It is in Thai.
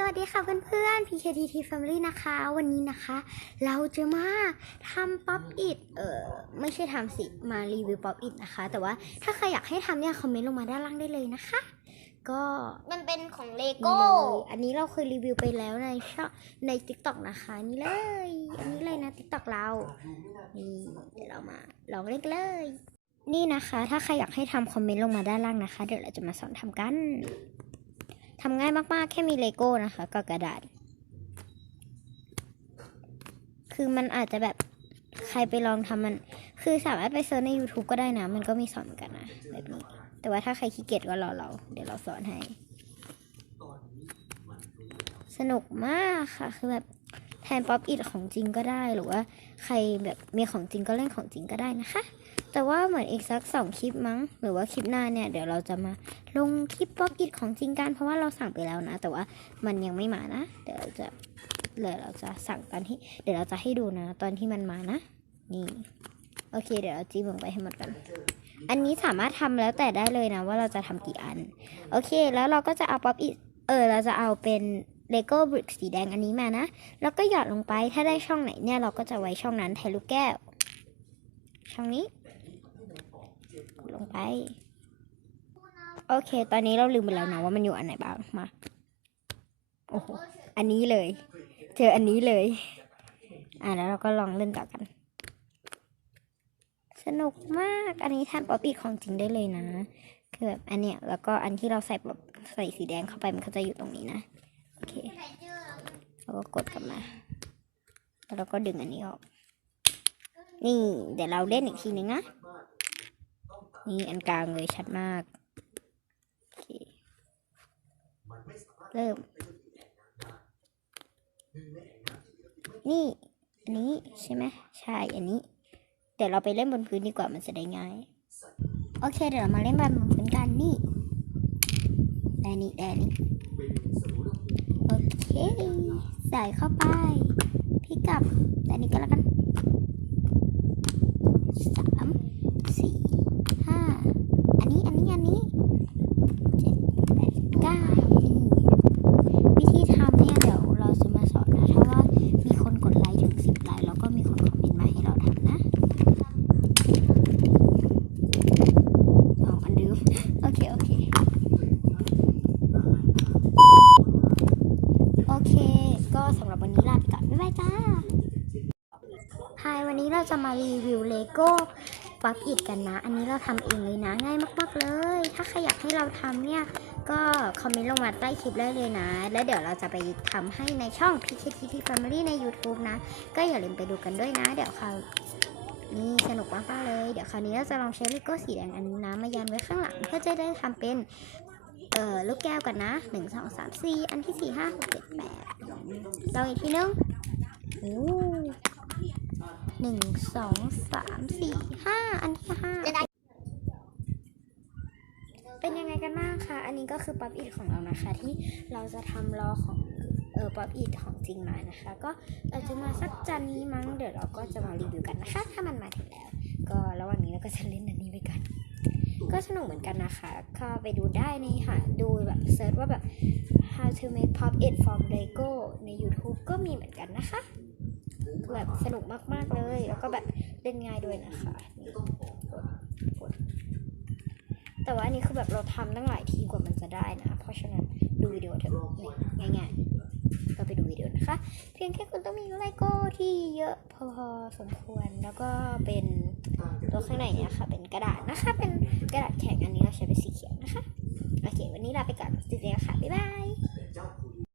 สวัสดีค่ะเพื่อนๆ PKTT Family นะคะ วันนี้นะคะ เราจะมาทำป๊อปอิดเออไม่ใช่ทำสิ มารีวิวป๊อปอิดนะคะ แต่ว่าถ้าใครอยากให้ทำเนี่ย คอมเมนต์ลงมาด้านล่างได้เลยนะคะ ก็มันเป็นของเลนี่โก้เลยอันนี้เราเคยรีวิวไปแล้วในช่องใน TikTok นะคะ นี่เลย อันนี้เลยนะ TikTok เรา นี่เดี๋ยวเรามาลองเล่นกันเลย นี่นะคะ ถ้าใครอยากให้ทำคอมเมนต์ลงมาด้านล่างนะคะ เดี๋ยวเราจะมาสอนทำกัน ทำง่ายมากๆ แค่มีเลโก้นะคะกับกระดาษ คือมันอาจจะแบบใครไปลองทำมัน คือสามารถไปเซิร์ชใน YouTube ก็ได้นะ มันก็มีสอนเหมือนกันนะแบบนี้ แต่ว่าถ้าใครขี้เกียจก็รอเรา เดี๋ยวเราสอนให้ สนุกมากค่ะ คือแบบแทนป๊อปอิดของจริงก็ได้ หรือว่าใครแบบมีของจริงก็เล่นของจริงก็ได้นะคะ แต่ว่าเหมือนอีกสักสองคลิปมั้ง หรือว่าคลิปหน้าเนี่ย เดี๋ยวเราจะมาลงคลิปป๊อปอิดของจริงกันเพราะว่าเราสั่งไปแล้วนะ แต่ว่ามันยังไม่มานะ เดี๋ยวเราจะเดี๋ยวเราจะสั่งตอนที่ เดี๋ยวเราจะให้ดูนะ ตอนที่มันมานะ นี่ โอเค เดี๋ยวเราจิ้มลงไปให้หมดกันอันนี้สามารถทำแล้วแต่ได้เลยนะว่าเราจะทำกี่อัน โอเค แล้วเราก็จะเอาป๊อปอิเออเราจะเอาเป็นเลโก้บริกสีแดงอันนี้มานะ แล้วก็หยอดลงไปถ้าได้ช่องไหนเนี่ยเราก็จะไว้ช่องนั้นแทนลูกแก้ว ช่องนี้ งไป โอเค ตอนนี้เราลืมไปแล้วนะว่ามันอยู่อันไหนบ้างมา โอ้โห อันนี้เลย เจออันนี้เลย อ่าแล้วเราก็ลองเล่นต่อกัน สนุกมาก อันนี้แทนป๊อปปี้ของจริงได้เลยนะ คือแบบอันเนี้ย แล้วก็อันที่เราใส่แบบใส่สีแดงเข้าไปมันก็จะอยู่ตรงนี้นะ โอเค แล้วก็กดกลับมาแล้วเราก็ดึงอันนี้ออก นี่ เดี๋ยวเราเล่นอีกทีนึงนะ นี่อันกลางเลยชัดมาก โอเค เริ่ม นี่ อันนี้ใช่ไหมใช่ อันนี้ เดี๋ยวเราไปเล่นบนพื้นดีกว่ามันจะได้ง่าย โอเค เดี๋ยวเรามาเล่นบนพื้นกันนี่แดนี่แดนี่โอเค ใส่เข้าไป พี่กับแดนี่ก็แล้วกันสามสี่ห้าอันนี้ อันนี้ อันนี้เจ็ดแปดเก้านี่วิธีทำเนี่ยเดี๋ยวเราจะมาสอนนะ ถ้าว่ามีคนกดไลค์ถึงสิบไลค์แล้วก็มีคนคอมเมนต์มาให้เราทำนะ อ๋ออันเดิม โอเค โอเค โอเค ก็สำหรับวันนี้ลาไปก่อน บ๊ายบายจ้า ฮายวันนี้เราจะมารีวิวเลโก้ป๊อปอิดกันนะ อันนี้เราทำเองเลยนะ ง่ายมากๆเลย ถ้าใครอยากให้เราทำเนี่ย ก็คอมเมนต์ลงมาใต้คลิปได้เลยนะ แล้วเดี๋ยวเราจะไปทำให้ในช่อง PKTT Family ใน YouTube นะ ก็อย่าลืมไปดูกันด้วยนะ เดี๋ยวคราวนี่สนุกมากๆเลย เดี๋ยวคราวนี้เราจะลองใช้เลโก้สีแดงอันนี้นะ มายันไว้ข้างหลังเพื่อจะได้ทำเป็นเอ่อลูกแก้วกันนะหนึ่งสองสามสี่อันที่สี่ห้าหกเจ็ดแปดเราอีกทีนึงโอ้ หนึ่งสองสามสี่ห้าอันที่ห้าเป็นยังไงกันบ้างคะอันนี้ก็คือป๊อปอิดของเรานะคะ ที่เราจะทำรอของเออป๊อปอิดของจริงมานะคะ ก็อาจจะมาสักจานนี้มั้งเดี๋ยวเราก็จะมารีวิวกันนะคะ ถ้ามันมาถึงแล้ว ก็ระหว่างนี้เราก็จะเล่นอันนี้ไปก่อนก็สนุกเหมือนกันนะคะเข้าไปดูได้ในหาดูแบบเซิร์ชว่าแบบ how to make pop it from Lego ใน YouTube ก็มีเหมือนกันนะคะ แบบสนุกมากๆเลย แล้วก็แบบเล่นง่ายด้วยนะคะนี่กดกดแต่ว่าอันนี้คือแบบเราทำตั้งหลายทีกว่ามันจะได้นะ เพราะฉะนั้นดูวิดีโอเถอะง่ายๆก็ไปดูวิดีโอนะคะ เพียงแค่คุณต้องมีเลโก้ที่เยอะพอสมควรแล้วก็เป็นตัวข้างในเนี่ยค่ะ เป็นกระดาษนะคะ เป็นกระดาษแข็งอันนี้เราใช้เป็นสีเขียวนะคะโอเควันนี้ลาไปก่อนสวัสดีค่ะบ๊ายบาย